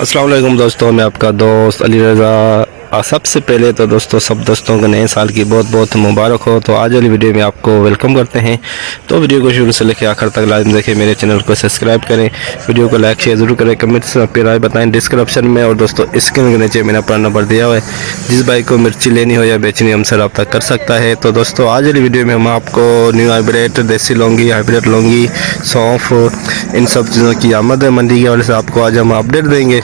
अस्सलाम वालेकुम दोस्तों, मैं आपका दोस्त अली रज़ा। सबसे पहले तो दोस्तों सब दोस्तों को नए साल की बहुत बहुत मुबारक हो। तो आज वाली वीडियो में आपको वेलकम करते हैं। तो वीडियो को शुरू से लेकर आखिर तक लाजम देखें, मेरे चैनल को सब्सक्राइब करें, वीडियो को लाइक शेयर जरूर करें, कमेंट्स में अपनी राय बताएं डिस्क्रिप्शन में। और दोस्तों स्क्रीन के नीचे मैंने अपना नंबर दिया हुआ है, जिस भाई को मिर्ची लेनी हो या बेचनी हमसे रब्ता कर सकता है। तो दोस्तों आज वाली वीडियो में हम आपको न्यू हाइब्रिड देसी लौंगी, हाइब्रिड लौंगी, सौंफ, इन सब चीज़ों की आमद है मंडी के हवाले से आपको आज हम अपडेट देंगे।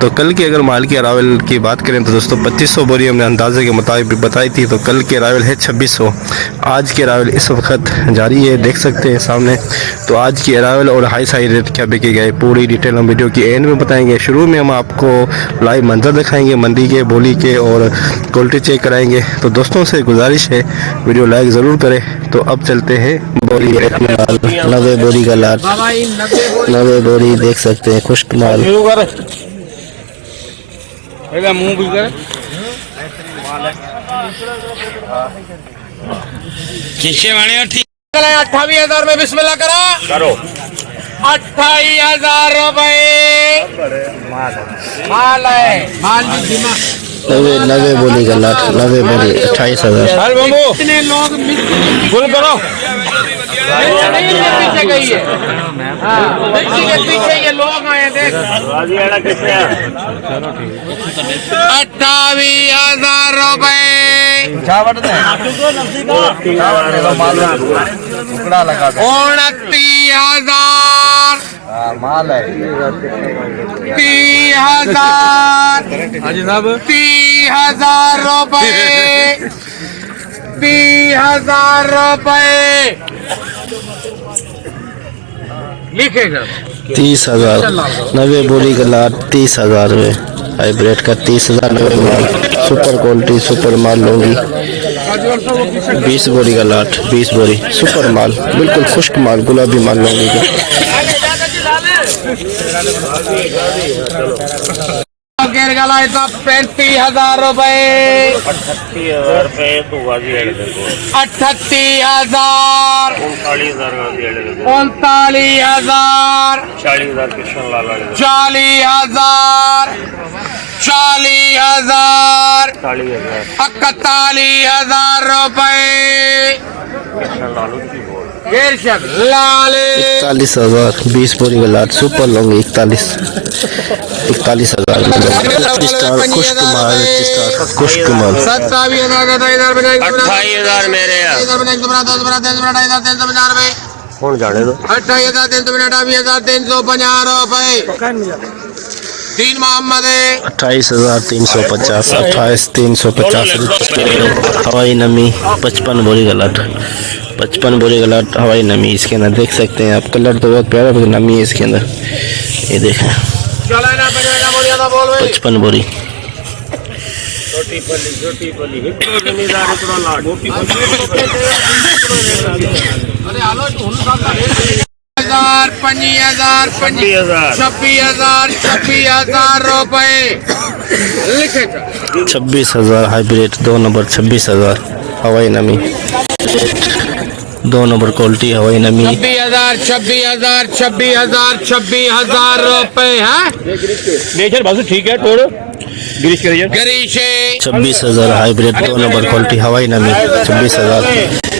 तो कल की अगर माल की अरावल की बात करें तो दोस्तों 2500 बोरी हमने अंदाजे के मुताबिक बताई थी। तो कल की अरावल है 2600। आज की अरावल इस वक्त जारी है, देख सकते हैं सामने। तो आज की अरावल और हाई साई रेट क्या बिके गए पूरी डिटेल हम वीडियो की एंड में बताएंगे। शुरू में हम आपको लाइव मंजर दिखाएंगे मंडी के, बोली के और क्वालिटी चेक कराएंगे। तो दोस्तों से गुजारिश है वीडियो लाइक ज़रूर करें। तो अब चलते हैं बोरी 90 बोरी का लाट, 90 बोरी देख सकते हैं, खुश्क माल। मुंह भी कर किसे वाले 28,000 में बिस्मिल्लाह करो 28,000 रुपए माल है। माल भी 90 बोली का लाट, 90 बोली 28,000। इतने लोग बोल करो पीछे गई है। के पीछे ये लोग आए देख 28,000 रुपए 29,000 माल है 30,000 30,000 रुपए 30,000 रुपए लिखेगा 30,000। 90 बोली का लाट 30,000 में हाइब्रिड का 30,000। 90 माल सुपर क्वालिटी सुपर माल लूँगी। 20 बोरी का लाट, 20 बोरी सुपर माल, बिल्कुल खुश्क माल, गुलाबी माल लूँगी का। गला 35,000 रुपए 38,000 रुपए 38,000 39,000 40,000 41,000 रुपए 41,000। 20 बोरी का लाट सुपर लूँगी 41,000। खुश्क माल, खुश्क माल 28,000 मेरे कौन जाने दो 28,350 रुपए 3 मोहम्मद 28,350। 28,350 हवाई नमी 55 बोरी का लाट, 55 बोरी का लाट हवाई नमी इसके अंदर देख सकते हैं आप। कलर तो बहुत प्यारा नमी है इसके अंदर, ये देखें 55 बोरी। छोटी पली 26,000 रुपए 26,000 हाइब्रिड 2 नंबर 26,000 हवाई नमी, 2 नंबर क्वालिटी हवाई नमी। 26,000 रुपए है बाजू ठीक है तोड़ गिरीश 26,000 हाइब्रिड 2 नंबर क्वालिटी हवाई नमी 26,000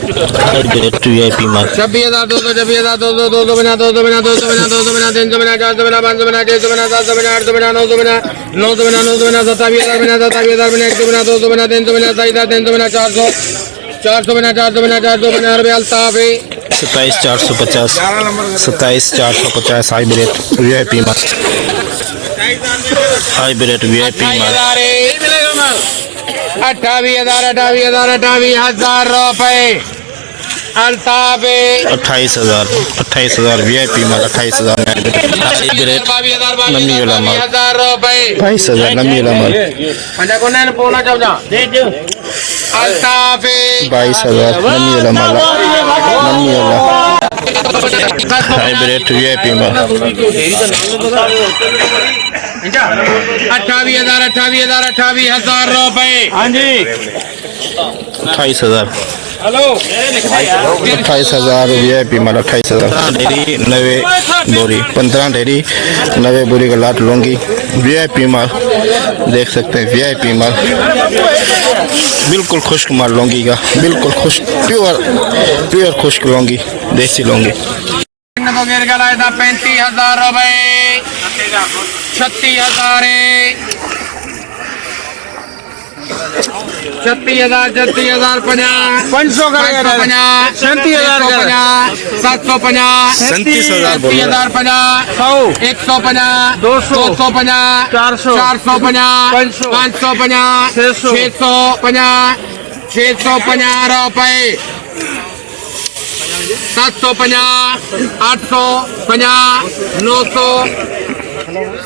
हाइब्रिड VIP माल। 26,200 26,200 200 बना 200 बना 200 बना 200 बना 300 बना 400 बना 500 बना 600 बना 700 बना 800 बना 900 बना 900 बना 900 बना 27,000 बना 27,000 बना 100 बना 200 बना 300 बना 27,300 बना 400 400 बना 400 बना 400 बना रुपये अल्ताफ 27,450 27,450 हाइब्रिड VIP माल, हाइब्रिड VIP माल 28,000 रुपए अल्ताफ 28,000 VIP माल 28,000 हाइब्रिड नमी वाला माल 22,000 नमी वाला माल अल्ताफ 22,000 नमी वाला माल, नमी वाला हाइब्रिड VIP माल 28,000 रुपए। हाँ जी 28,000 हेलो 28,000 VIP माल 28,000 डेरी 90 बोरी 15 डेरी 90 बोरी का लाट लूँगी वीआईपी माल देख सकते हैं, वीआईपी माल बिल्कुल खुश्क माल लौंगी का, बिल्कुल खुश्क, प्योर खुश्क लौंगी, देसी लौंगी। तो गिर गया था 35,000 रुपए, 36,000 36,000 36,000 50 500 50 37,000 750 37,000 37,000 50 150 250 450 550 650 650 रुपए 750 850 900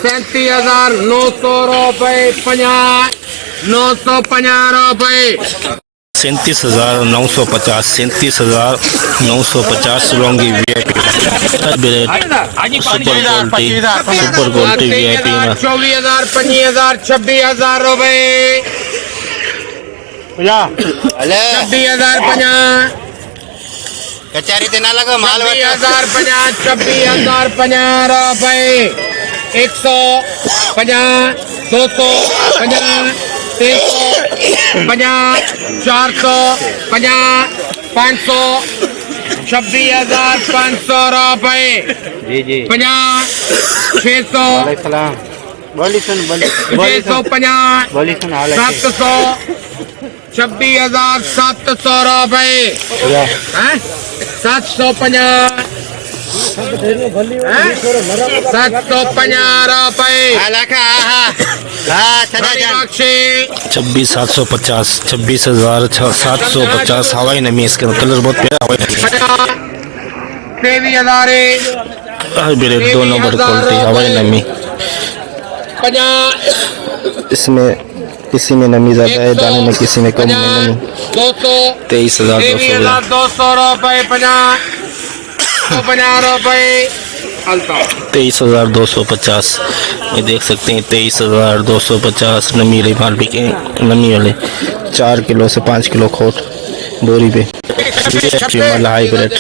37,900 रुपए 50 950 रुपए 37,950 37,950 Laungi VIP super quality VIP में 24,000 25,000 26,000 रुपए 26,000 50 कचहरी देना लगा माल 26,050 26,050 रुपए 150 250 350 450 500 26,500 रुपए जी जी 50 600 बोली सुन 650 बोली सुन 700 26,700 रुपए 750 750 रुपए बख्शी 26,750 26,750 हवाई नमी, इसके कलर बहुत प्यारा हवाई नमी, 23,000 हाइब्रिड 2 नंबर क्वालिटी हवाई नमी। 50 इसमें किसी में नमी ज़्यादा है, दाने में किसी में कम है नमी। 200 23,200 रुपए 50 रुपए 23,250 ये देख सकते हैं, 23,250 नमी वाले माल बिके, नमी वाले 4 किलो से 5 किलो खोट बोरी पे माल हाइब्रिड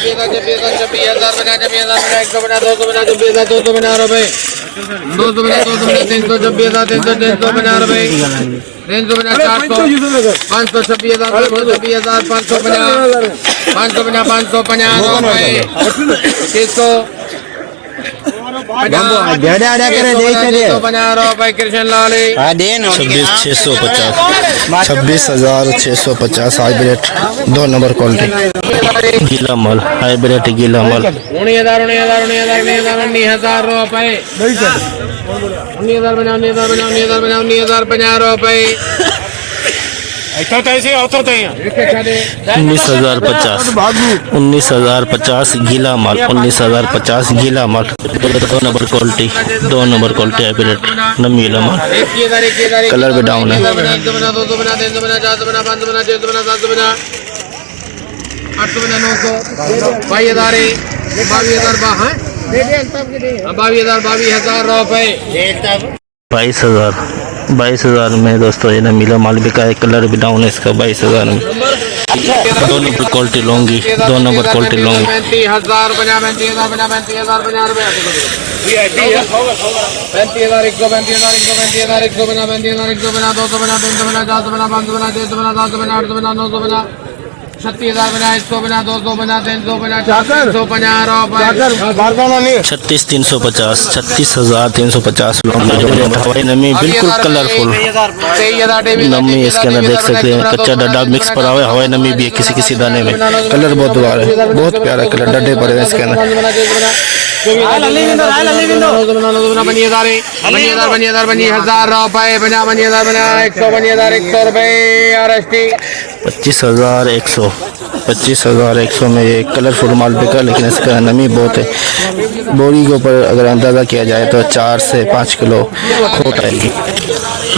550 कृष्ण लाल 26,650 26,650 हाइब्रिड 2 नंबर क्वालिटी गीला माल, हाइब्रिड गीला माल 19,000 रुपए 19,050 रुपए 19,050 गीला माल 19,050 गीला माल 2 number quality 2 number quality hybrid नमी वाला माल, कलर भी डाउन है। 22,000 रुपए 22,000 में दोस्तों ये नमीला माल बिका है, कलर भी डाउन है इसका। 22,000 में 2 नंबर क्वालिटी लूँगी, 2 नंबर क्वालिटी लूँगी 35,000 36,350 36,350 हवाई नमी बिल्कुल कलरफुल नमी, इसके अंदर देख सकते हैं कच्चा डड्डा मिक्स पड़ा हुआ है, हवाई नमी भी है किसी किसी दाने में, कलर बहुत दुआर है, बहुत प्यारा कलर, डड्डे पड़े हैं इसके अंदर। 1,000 रुपए 25,100 में ये कलरफुल माल बिका, लेकिन इसका नमी बहुत है। बोरी के ऊपर अगर अंदाज़ा किया जाए तो 4 से 5 किलो खोट आएगी।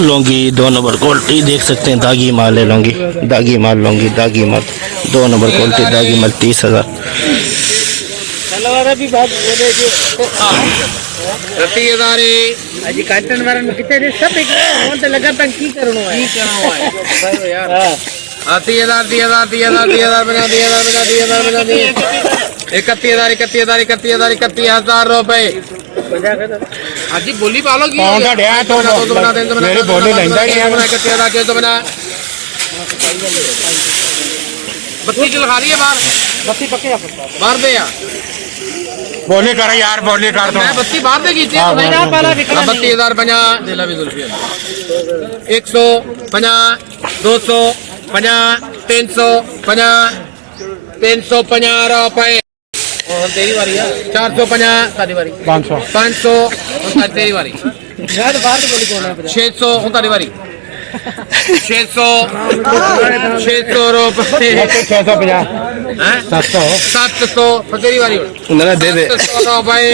लौंगी 2 नंबर क्वालिटी देख सकते हैं, दागी माल है लौंगी, दागी माल लौंगी, दागी माल 2 नंबर क्वालिटी दागी माल 30,000। 31,000 रुपए अजी बोली पालो की कौन सा ढेया तो मेरी बोली लेंदा ही है। बत्ती जो लगा रही है बाहर, बत्ती पक्के बाहर दे यार, बोली कर यार, बोली कर दो। मैं बत्ती बाहर दे खींची नहीं ना पहला विकरा 32,050 दिला भी जुल्फी 150 250 350 350 रुपए। और तेरी बारी है 450 तारी बारी 500 तेरी बारी यार बाहर तो बोली कौन है 600 तारी बारी 600 रुपए 650 हैं 700 तेरी बारी ना दे दे 700 रुपए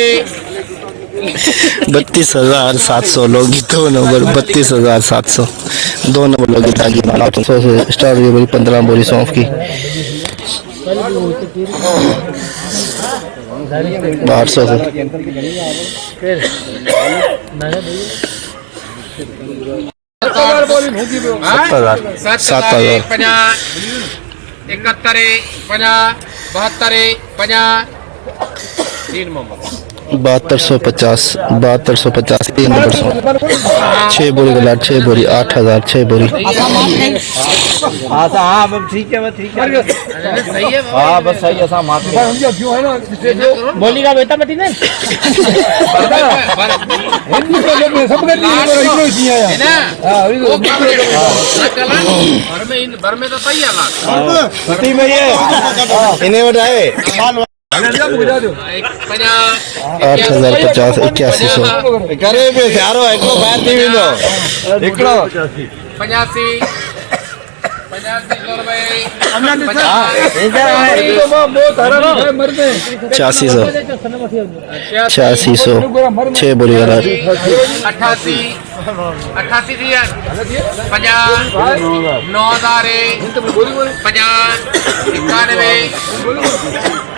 32,700 लोगी, 2 नंबर 32,700, 2 नंबर लोगी ताकि 800 से स्टार्ट हुई बोली 15 बोली सौंफ की 800 से 7,000 7,000 50 71 50 72 50 3 मोहम्मद 7250 7250 3 नंबर 6 बोरी का लाट 6 बोरी 8,000 6 बोरी हाँ ठीक है ठीक है सही है हाँ बस सही है मार बोली का बेटा बेटी ने भर में तो सही है इन्हें बताए 8,050 8100 करे बे सारो एको बार थी विंदो एकड़ो 85 रुपए 8600 6 बोरी का लाट 88 दिया 50 9,000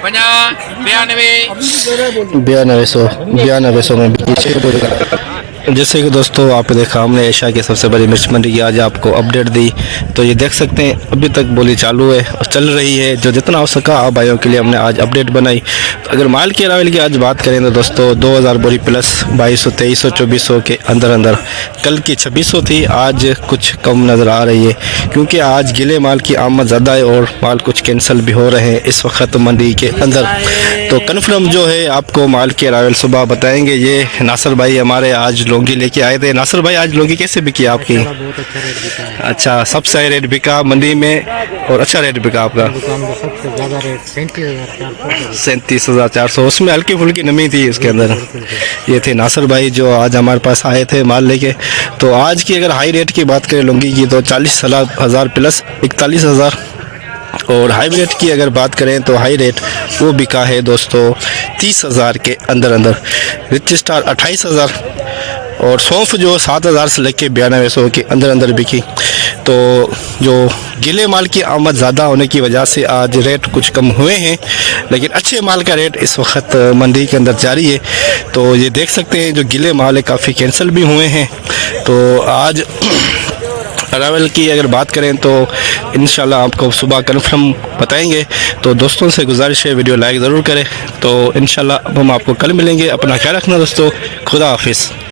50 9200 में बिकी 6 बोरी का लाट। जैसे कि दोस्तों आपने देखा, हमने एशिया की सबसे बड़ी मिर्च मंडी की आज आपको अपडेट दी। तो ये देख सकते हैं अभी तक बोली चालू है और चल रही है, जो जितना हो सका आप भाइयों के लिए हमने आज अपडेट बनाई। तो अगर माल के अरावल की आज बात करें तो दोस्तों 2,000 बोरी प्लस 2200 2300 2400 के अंदर अंदर। कल की 2600 थी, आज कुछ कम नज़र आ रही है क्योंकि आज गिले माल की आमद ज़्यादा है और माल कुछ कैंसिल भी हो रहे हैं इस वक्त मंडी के अंदर। तो कन्फर्म जो है आपको माल के अरावल सुबह बताएंगे। ये नासिर भाई हमारे आज लौंगी लेके आए थे। नासिर भाई आज लौंगी कैसे बिकी आपकी? बहुत अच्छा रेट बिका है अच्छा, सबसे सही रेट बिका मंडी में और अच्छा रेट बिका आपका? दुकान में सबसे ज़्यादा रेट 37,400 37,400। उसमें हल्की फुल्की नमी थी इसके अंदर। ये थे नासिर भाई जो आज हमारे पास आए थे माल लेके। तो आज की अगर हाई रेट की बात करें लौंगी की तो 40,000 प्लस 41,000, और हाई रेट की अगर बात करें तो हाई रेट वो बिका है दोस्तों 30,000 के अंदर अंदर। रिच स्टार 28,000 और सौंफ जो 7,000 से लेके 9200 के अंदर अंदर बिकी। तो जो गिले माल की आमद ज़्यादा होने की वजह से आज रेट कुछ कम हुए हैं, लेकिन अच्छे माल का रेट इस वक्त मंडी के अंदर जारी है। तो ये देख सकते हैं जो गिले माल है काफ़ी कैंसिल भी हुए हैं। तो आज अरावल की अगर बात करें तो इंशाल्लाह आपको सुबह कन्फर्म बताएंगे। तो दोस्तों से गुजारिश है वीडियो लाइक ज़रूर करें। तो इंशाल्लाह अब हम आपको कल मिलेंगे। अपना ख्याल रखना दोस्तों, खुदा हाफिज़।